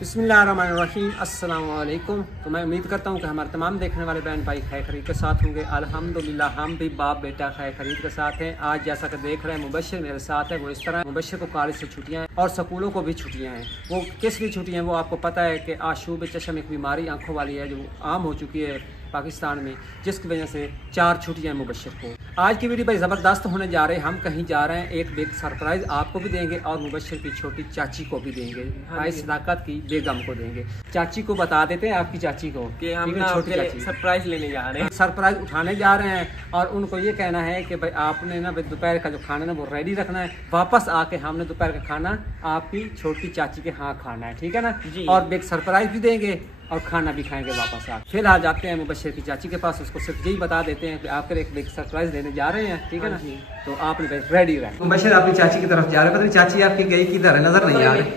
बिस्मिल्लाहिर्रहमानिर्रहीम अस्सलाम वालेकुम। तो मैं उम्मीद करता हूँ कि हमारे तमाम देखने वाले बहन भाई खैर खरीद के साथ होंगे। अल्हम्दुलिल्लाह हम भी बाप बेटा खैर खरीद के साथ हैं। आज जैसा कि देख रहे हैं मुबश्शिर मेरे साथ है। वो इस तरह मुबश्शिर को कॉलेज से छुट्टियाँ हैं और स्कूलों को भी छुट्टियाँ हैं। वो किस लिए छुट्टियाँ हैं वो आपको पता है कि आशूब चशम एक बीमारी आँखों वाली है जो आम हो चुकी है पाकिस्तान में, जिसकी वजह से 4 छुट्टियाँ हैं मुबश्शिर को। आज की वीडियो भाई ज़बरदस्त होने जा रहे हैं। हम कहीं जा रहे हैं, एक बिग सरप्राइज़ आपको भी देंगे और मुबश्शिर की छोटी चाची को भी देंगे, भाई सदाकत की बेगम को देंगे। चाची को बता देते हैं आपकी चाची को कि हम छोटी चाची सरप्राइज़ लेने जा रहे हैं, सरप्राइज़ उठाने जा रहे हैं। और उनको ये कहना है कि भाई आपने ना दोपहर का जो खाना ना वो रेडी रखना है, वापस आके हमने दोपहर का खाना आपकी छोटी चाची के यहाँ खाना है, ठीक है ना जी। और बिग सरप्राइज़ भी देंगे और खाना भी खाएंगे वापस आ। फिलहाल जाते हैं मुबश्शिर की चाची के पास, उसको सिर्फ यही बता देते हैं कि आपके एक बिग सरप्राइज देने जा रहे हैं, ठीक है ना। तो आपने रेडी रहे। मुबश्शिर अपनी चाची की तरफ जा रहे हैं, पता नहीं चाची आपकी गई किधर है, नजर नहीं आ रही।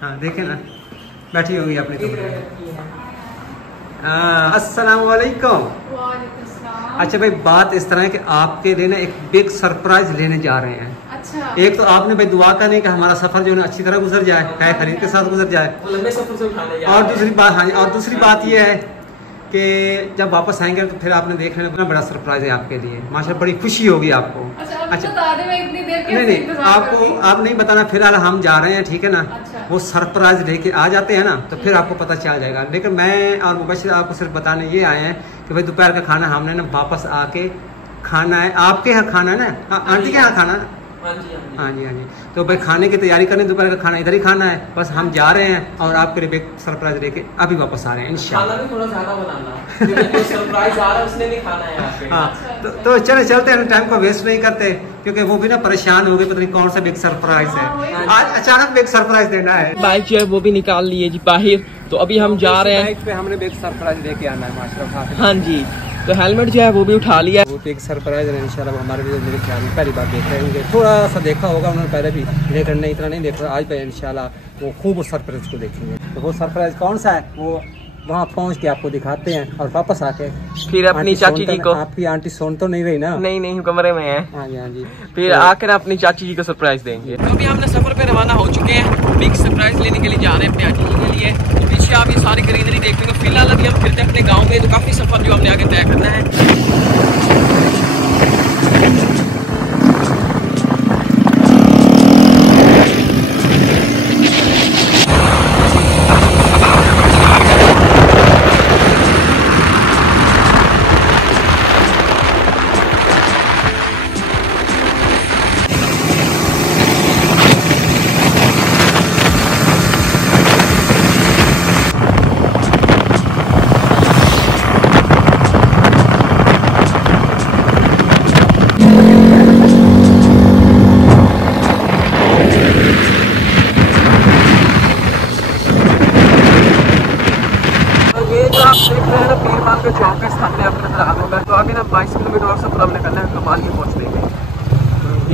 हाँ देखे ना, बैठी होगी अपने कमरे में। हाँ अस्सलाम वालेकुम। अच्छा भाई बात इस तरह है कि आपके लिए ना एक बिग सरप्राइज लेने जा रहे हैं। अच्छा। एक तो आपने भाई दुआ करनी कि हमारा सफर जो है अच्छी तरह गुजर जाए, खैर खरीद के साथ गुजर जाए। और दूसरी बात, हाँ, और दूसरी बात ये है कि जब वापस आएंगे तो फिर आपने देख लेना बड़ा सरप्राइज है आपके लिए, माशाल्लाह बड़ी खुशी होगी आपको। अच्छा नहीं आपको आप नहीं बताना, फिलहाल हम जा रहे हैं, ठीक है ना। वो सरप्राइज लेके आ जाते हैं ना तो फिर आपको पता चल जाएगा। लेकिन मैं और मुबश्शिर आपको सिर्फ बताने ये आए हैं कि भाई दोपहर का खाना हमने ना वापस आके खाना है, आपके यहाँ खाना है ना, आंटी के यहाँ खाना। हाँ जी हाँ जी। तो भाई खाने की तैयारी करनी, दोपहर का खाना इधर ही खाना है। बस हम जा रहे हैं और आपके लिए एक सरप्राइज लेके अभी वापस आ रहे हैं इंशाल्लाह। खाना भी थोड़ा ज्यादा बनाना जो सरप्राइज आ रहा है उसने नहीं खाना है यहाँ पे। हाँ तो चले चलते हैं, टाइम को वेस्ट नहीं करते क्योंकि वो भी ना परेशान हो गए, पता नहीं कौन सा बिग सरप्राइज है। आज अचानक बिग सरप्राइज देना है। बाइक जो है वो भी निकाल लिए जी बाहर, तो अभी हम जा रहे हैं। बाइक पे हमने बिग सरप्राइज लेके आना है माशाल्लाह। हाँ जी, तो हेलमेट जो है वो भी उठा लिया। वो एक सरप्राइज है इंशाल्लाह हमारे लिए, मेरे ख्याल में पहली बार देख रहे होंगे। थोड़ा सा देखा होगा उन्होंने पहले भी, लेकिन नहीं इतना नहीं देख रहा। आज पे इंशाल्लाह वो खूब उस सरप्राइज को देखेंगे। तो वो सरप्राइज कौन सा है वो वहाँ पहुँच के आपको दिखाते हैं और वापस आके फिर अपनी चाची जी को। आपकी आंटी सोन तो नहीं रही ना? नहीं कमरे में है। हाँ जी हाँ जी। फिर आकर अपनी चाची जी को सरप्राइज देंगे। तो अभी हमने सफर पे रवाना हो चुके हैं, बिग सरप्राइज लेने के लिए जा रहे हैं अपनी आंटी जी के लिए। पीछे आप ये सारी ग्रीनरी देखते हो। फिलहाल अभी हम फिरते हैं अपने गाँव में, तो काफी सफर जो हमने आगे तय करना है। तो अभी ना 22 किलोमीटर और सफर हमने करना है, कमाल के पहुँच देंगे।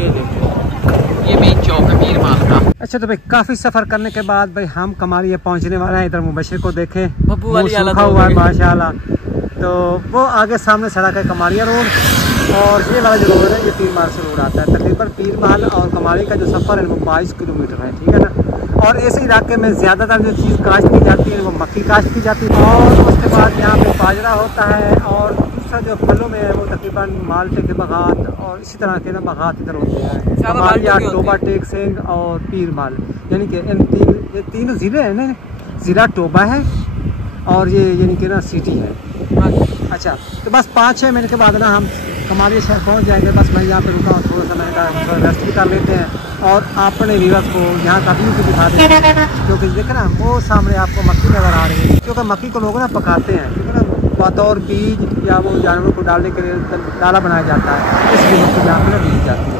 ये देखिए ये मेन चौक है पीर माल का। अच्छा तो भाई काफी सफर करने के बाद भाई हम कमालिया पहुँचने वाले हैं। इधर मुबश्शिर को देखें, बब्बू वाली सूखा हुआ है माशाल्लाह। तो वो आगे सामने सड़क है कमालिया रोड, और ये वाला जो रोड है ये पीर माल से रोड आता है। तकरीबन पीर माल और कमाली का जो सफ़र है वो 22 किलोमीटर है, ठीक है ना। और इस इलाके में ज़्यादातर जो चीज़ काश्त की जाती है वो मक्की काश्त की जाती है, और उसके बाद यहाँ पे बाजरा होता है, और दूसरा जो फलों में है वो तकरीबन माल्टे के बागात और इसी तरह के ना बागात इधर होते हैं। कमालिया, टोबा, टेक सिंह और पीर माल, यानी कि इन तीनों ज़िले हैं ना। ज़िला टोबा है और ये यानी कि ना सिटी है। अच्छा तो बस 5-6 मिनट के बाद ना हम कमालिया शहर पहुंच जाएंगे। बस मैं यहाँ पे रुका हूँ, थोड़ा सा मैंने कहा रेस्ट भी कर लेते हैं और अपने व्यूअर्स को यहाँ का व्यू भी दिखा देते हैं। क्योंकि देखे ना वो सामने आपको मक्की नज़र आ रही है, क्योंकि मक्की को लोग ना पकाते हैं, ठीक है ना। बतौर बीज या वो जानवरों को डालने के लिए डाला बनाया जाता है, इसलिए मक्की यहाँ पर बीज जाती है।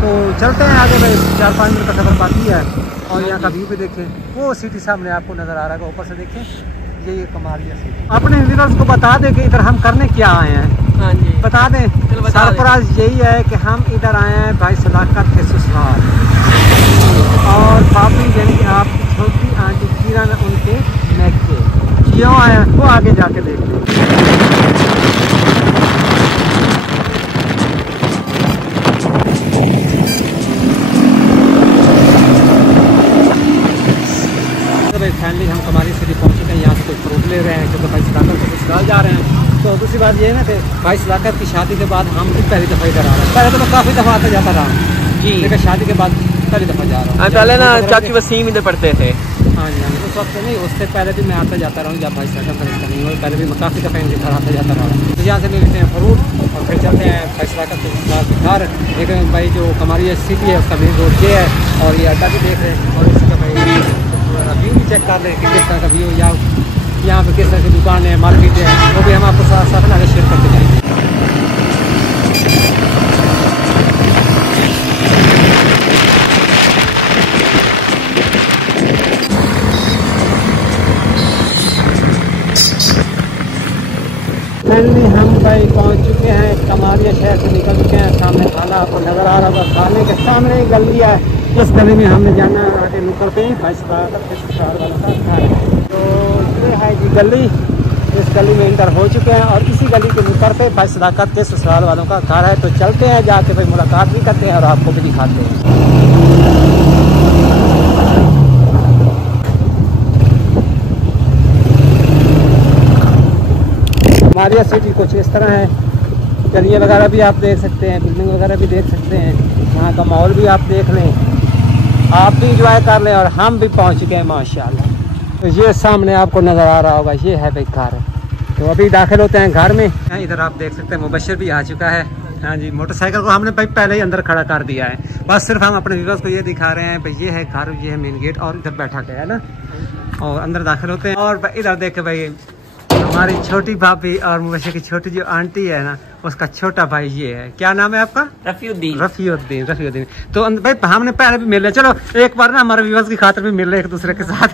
तो चलते हैं आगे भाई, 4-5 मिनट का सफर बाकी है। और यहाँ का व्यू भी देखें, वो सिटी सामने आपको नज़र आ रहा है, ऊपर से देखें ये कमालिया सिटी। अपने व्यूअर्स को बता दें कि इधर हम करने क्या आए हैं। हाँ जी बता दें। सरप्राइज यही है कि हम इधर आए हैं भाई सदाकत के ससुराल, और पापी यानी कि आपकी छोटी आंटी किरण उनके मैके क्यों आए हैं वो आगे जाके देखते हैं। फैमिली हम हमारी सिटी पहुँच चुके हैं, यहाँ से कुछ फ्रूट ले रहे हैं क्योंकि भाई सदाकत को ससुराल जा रहे हैं। तो दूसरी बात ये है ना कि भाई सदाकत की शादी के बाद हम भी पहली दफ़ा इधर आ रहे हैं। पहले तो मैं काफ़ी दफ़ा आता जाता रहा जी, लेकिन शादी के बाद पहली दफ़ा जा रहा हूँ। पहले ना चाची वसीम इधर पढ़ते थे। हाँ जी हाँ, उस वक्त नहीं, उससे पहले भी मैं आता जाता रहा हूँ जब भाई सदाकत का रिश्ता नहीं हुआ, पहले भी मैं काफ़ी दफ़ा इनके घर आता जाता रहा हूँ। तो यहाँ से ले लेते हैं फ्रूट और फिर चलते हैं भाई सदाकत के घर। लेकिन भाई जो कमारिया सिटी है उसका मेन रोड ये है, और ये अड्डा भी देख रहे हैं, और इसका भाई व्यू भी चेक कर रहे हैं कि किस तरह का व्यू या यहाँ पे किस तरह की दुकान है, मार्केट है, वो भी हम आपको साथ साथ आगे शेयर करते जाएंगे। फाइनली हम भाई पहुँच चुके हैं, कमारिया शहर से निकल चुके हैं। सामने खाना आपको नज़र आ रहा होगा, खाने के सामने ही गली है, इस गली में हमने जाना है। आगे निकलते हैं भाई सदाकत के ससुराल वालों का घर है, तो ये है जी गली। इस गली में इंटर हो चुके हैं और इसी गली के निकलते भाई सदाकत के ससुराल वालों का घर है। तो चलते हैं, जाके भाई मुलाकात भी करते हैं और आपको भी दिखाते हैं। कमारिया सिटी कुछ इस तरह है, गलियाँ वगैरह भी आप देख सकते हैं, बिल्डिंग वगैरह भी देख सकते हैं, वहाँ का माहौल भी आप देख लें, आप भी इंजॉय कर लें। और हम भी पहुँच चुके हैं माशाल्लाह। तो ये सामने आपको नज़र आ रहा होगा, ये है भाई घर। तो अभी दाखिल होते हैं घर में। इधर आप देख सकते हैं मुबशर भी आ चुका है। हाँ जी, मोटरसाइकिल को हमने भाई पहले ही अंदर खड़ा कर दिया है, बस सिर्फ हम अपने व्यूअर्स को ये दिखा रहे हैं भाई ये है घर, ये है मेन गेट, और इधर बैठा गया है ना, और अंदर दाखिल होते हैं। और इधर देखे भाई हमारी छोटी भाभी और मुबशर की छोटी जो आंटी है ना, उसका छोटा भाई ये है। क्या नाम है आपका? रफीउद्दीन। रफीउद्दीन। तो भाई हमने पहले भी मिल रहे, चलो एक बार ना हमारे व्यूअर्स की खातिर भी मिल रहे एक दूसरे के साथ।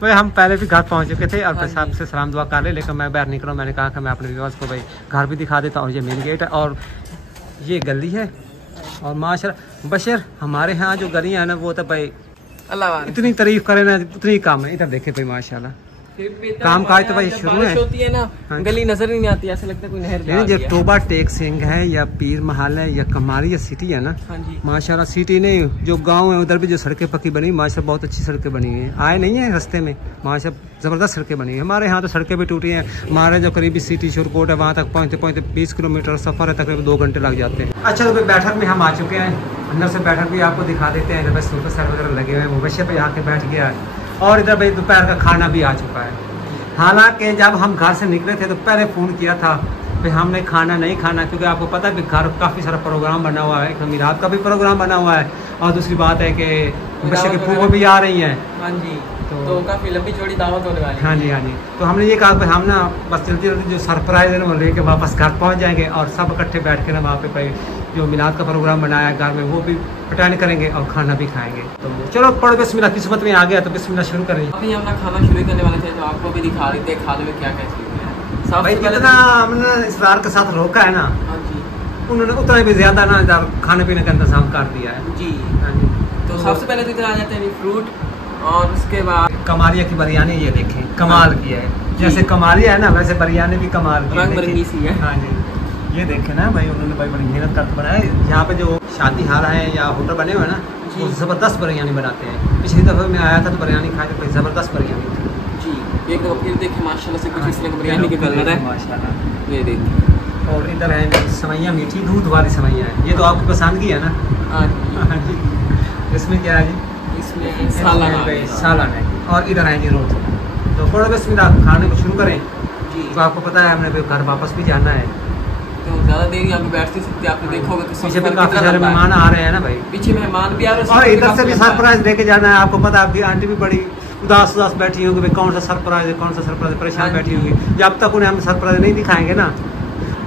भाई हम पहले भी घर पहुंच चुके थे और फिर सबसे सलाम दुआ कर ले, लेकिन मैं बाहर निकला, मैंने कहा कि मैं अपने व्यूअर्स को भाई घर भी दिखा देता हूँ। ये मेन गेट है और ये गली है, और माशाल्लाह बशर हमारे यहाँ जो गलियाँ है ना वो तो भाई अल्लाह इतनी तारीफ करे ना उतनी कम है। इधर देखे भाई माशाल्लाह काम काज तो भाई शुरू है, होती है ना, गली नजर ही नहीं आती, ऐसा लगता है कोई नहर। ये टोबा टेक सिंह है या पीर महल है या कमारिया सिटी है ना, माशाल्लाह सिटी नहीं जो गांव है उधर भी जो सड़कें पक्की बनी, माशाल्लाह बहुत अच्छी सड़कें बनी हुई हैं, आए नहीं है रास्ते में, माशाल्लाह जबरदस्त सड़कें बनी हुई है। हमारे यहाँ तो सड़कें भी टूटी हैं, हमारे जो करीबी सिटी शोरकोट है वहाँ तक पहुँचते 20 किलोमीटर सफर है, तकरीबन 2 घंटे लग जाते हैं। अच्छा तो भाई बैठक में हम आ चुके हैं, अंदर से बैठक भी आपको दिखा देते हैं। बस सोफे सर वगैरह लगे हुए हैं, मुबशर पे आके बैठ गया है, और इधर भाई दोपहर का खाना भी आ चुका है। हालांकि जब हम घर से निकले थे तो पहले फ़ोन किया था कि हमने खाना नहीं खाना, क्योंकि आपको पता है कि घर काफ़ी सारा प्रोग्राम बना हुआ है, एक मीरात का भी प्रोग्राम बना हुआ है, और दूसरी बात है कि बच्चे की फूफो भी आ रही हैं। हाँ जी, तो काफ़ी लंबी चौड़ी दावत होने वाली है। हाँ जी हाँ जी, तो हमने ये कहा कि हम ना बस जल्दी जल्दी जो सरप्राइज़ है वो लेके वापस घर पहुँच जाएंगे, और सब इकट्ठे बैठ के ना वहाँ पे भाई जो मिलाद का प्रोग्राम बनाया है घर में वो भी अटेंड करेंगे और खाना भी खाएंगे। तो चलो पढ़ो बिस्मिल्लाह, किस्मत में आ गया तो बिस्मिल्लाह शुरू करें। अभी हम खाना शुरू करने वाले थे तो आपको भी दिखा रहे थे खाने में क्या क्या चीज़ है। भाई जितना हमने इसरार के साथ रोका है ना, हाँ जी, उन्होंने उतना भी ज़्यादा ना खाने पीने का इंतजाम कर दिया है जी। हाँ जी, तो सबसे पहले तो इधर आ जाते हैं फ्रूट, और उसके बाद कमारिया की बिरयानी ये देखें, कमाल की है। जैसे कमारिया है ना वैसे बिरयानी भी कमाल की रंग बिरंगी सी है। हाँ जी, ये देखे ना भाई उन्होंने भाई बड़ी मेहनत करके बनाया। यहाँ पे जो शादी हाल है या होटल बने हुए हैं ना, वो ज़बरदस्त बिरयानी बनाते हैं। पिछली दफ़ा मैं आया था तो बिरयानी खाई तो भाई ज़बरदस्त बिरयानी थी जी। एक दफ़ा फिर देखें माशाल्लाह से कुछ इस तरह बिरयानी के कलर है माशाल्लाह, ये देखिए। और इधर है सवैयाँ, मीठी दूध वाली सवैयाँ है, ये तो आपकी पसंद की है ना। हाँ जी, इसमें क्या है जी? इसमें सालन है, और इधर है जी रोटी। तो थोड़ा बस खाने को शुरू करें जी। तो आपको पता है हमने घर वापस भी जाना है, तो ज़्यादा देर यहाँ पे बैठ नहीं सकते। आपने देखोगे तो पीछे पे काफ़ी सारे मेहमान आ रहे हैं ना भाई, पीछे मेहमान भी आ रहे हैं, और इधर से भी सरप्राइज लेके जाना है। आपको पता है आपकी आंटी भी बड़ी उदास बैठी होंगी, भाई कौन सा सरप्राइज है, कौन सा सरप्राइज, परेशान बैठी होंगी। जब तक उन्हें हम सरप्राइज नहीं दिखाएंगे ना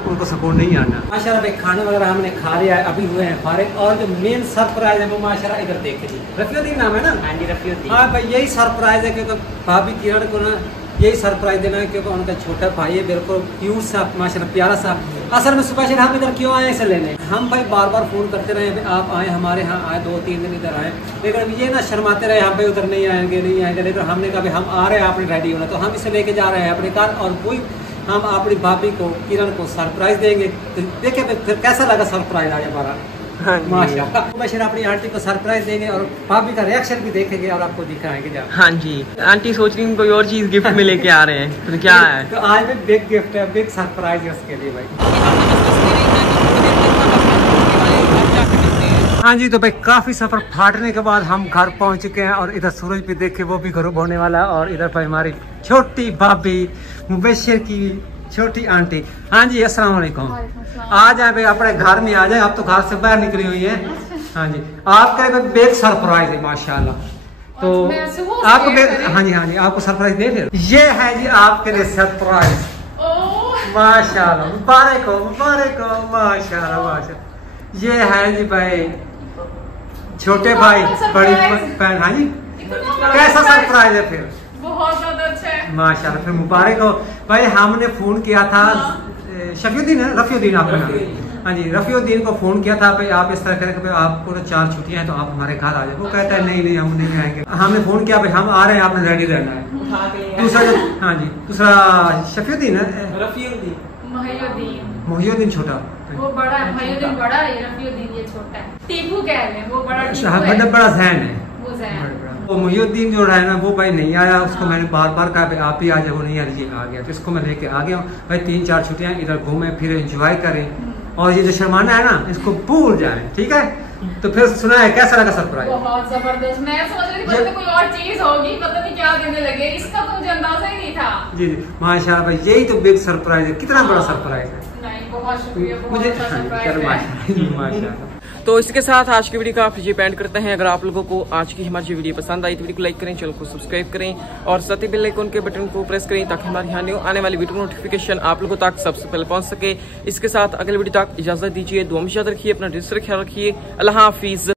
उनको सुकून नहीं आना। माशाल्लाह भाई खाना वगैरह हमने खा लिया है, अभी हुए हैं फारिग, और जो मेन सरप्राइज है वो माशाल्लाह इधर देखे जी, रफीउद्दीन नाम है ना। हाँ जी रफीउद्दीन। हाँ भाई यही सरप्राइज है, क्योंकि भाभी किरण को ना यही सरप्राइज देना है, क्योंकि उनका छोटा भाई है बिल्कुल क्यूट सा माशाल्लाह प्यारा सा। असल में स्पेशल हम इधर क्यों आए इसे लेने, हम भाई बार बार फ़ोन करते रहे आप आए हमारे यहाँ आए, 2-3 दिन इधर आए, लेकिन ये ना शर्माते रहे हम भाई उधर नहीं आएंगे नहीं आएंगे। लेकिन हमने कहा हम आ रहे हैं, आपने रेडी होना, तो हम इसे लेके जा रहे हैं अपने कार, और वही हम अपनी भाभी को किरण को सरप्राइज देंगे। तो देखिए फिर कैसा लगा सरप्राइज आज हमारा। माशाल्लाह। मुबश्शिर अपनी आंटी को सरप्राइज देंगे और भाभी का रिएक्शन भी देखेंगे और आपको दिखाएंगे जब। हाँ जी, आंटी सोच रही कोई और चीज गिफ्ट में लेके आ रहे हैं, तो क्या है? तो आज भी बिग गिफ्ट है, बिग सरप्राइज है उसके लिए भाई। हाँ जी, तो भाई काफी सफर फाटने के बाद हम घर पहुंच चुके हैं और इधर सूरज भी देख के वो भी गरूब होने वाला है और इधर पर हमारी छोटी भाभी मुबश्शिर की छोटी आंटी। हाँ जी, अस्सलाम वालेकुम। आ जाए भाई अपने घर में आ जाए, आप तो घर से बाहर निकली हुई है। हाँ जी, आपका भाई बिग सरप्राइज है माशाल्लाह। तो आपको हाँ जी आपको सरप्राइज दे फिर। ये है जी आपके लिए सरप्राइज। माशाल्लाह, मुबारक हो माशाल्लाह माशाल्लाह। ये है जी भाई छोटे भाई बड़ी बहन। हाँ जी, कैसा सरप्राइज है फिर? बहुत ज्यादा अच्छा है माशाल्लाह, फिर मुबारक हो भाई। हमने फोन किया था शफीउद्दीन है, रफीउद्दीन आपका नाम? हाँ जी, रफीउद्दीन को फोन किया था भाई आप इस तरह करें कि आपको 4 छुट्टियां हैं तो आप हमारे घर आ जाए। वो कहता है नहीं हम नहीं आएंगे। हमने फोन किया भाई हम आ रहे हैं, आपने रेडी रहना है। दूसरा हाँ जी, दूसरा शफीउद्दीन है, मोहिउद्दीन छोटा, वो बड़ा है। मोहिउद्दीन बड़ा है, रफीउद्दीन ये छोटा है। टीपू कह रहे हैं, वो बड़ा टीपू है, है। बड़ा जहन है वो जहन। वो मोहिउद्दीन जो है ना वो भाई नहीं आया, उसको मैंने बार कहा भाई आप ही आ जाओ, नहीं जी आ गया। तो इसको मैं लेके आ गया हूँ भाई। 3-4 छुट्टियां इधर घूमे फिर एंजॉय करें और ये जो शर्माना है ना इसको भूल जाए, ठीक है? तो फिर सुना है कैसा लगा सरप्राइज? बहुत जबरदस्त। मैं सोच रही थी पता नहीं कोई और चीज होगी, पता नहीं क्या देने लगे, इसका तो मुझे अंदाजा ही नहीं था। जी माशाल्लाह भाई, यही तो बिग सरप्राइज है। कितना बड़ा सरप्राइज है। नहीं, बहुत शुक्रिया, मुझे माशाल्लाह। तो इसके साथ आज की वीडियो का आप एंड करते हैं। अगर आप लोगों को आज की हमारी वीडियो पसंद आई तो वीडियो को लाइक करें, चैनल को सब्सक्राइब करें और साथ ही बेल आइकन के बटन को प्रेस करें ताकि हमारी आने वाली वीडियो नोटिफिकेशन आप लोगों तक सबसे पहले पहुंच सके। इसके साथ अगले वीडियो तक इजाजत दीजिए, दुआ में याद रखिए, अपना ख्याल रखिए। अल्लाह हाफिज।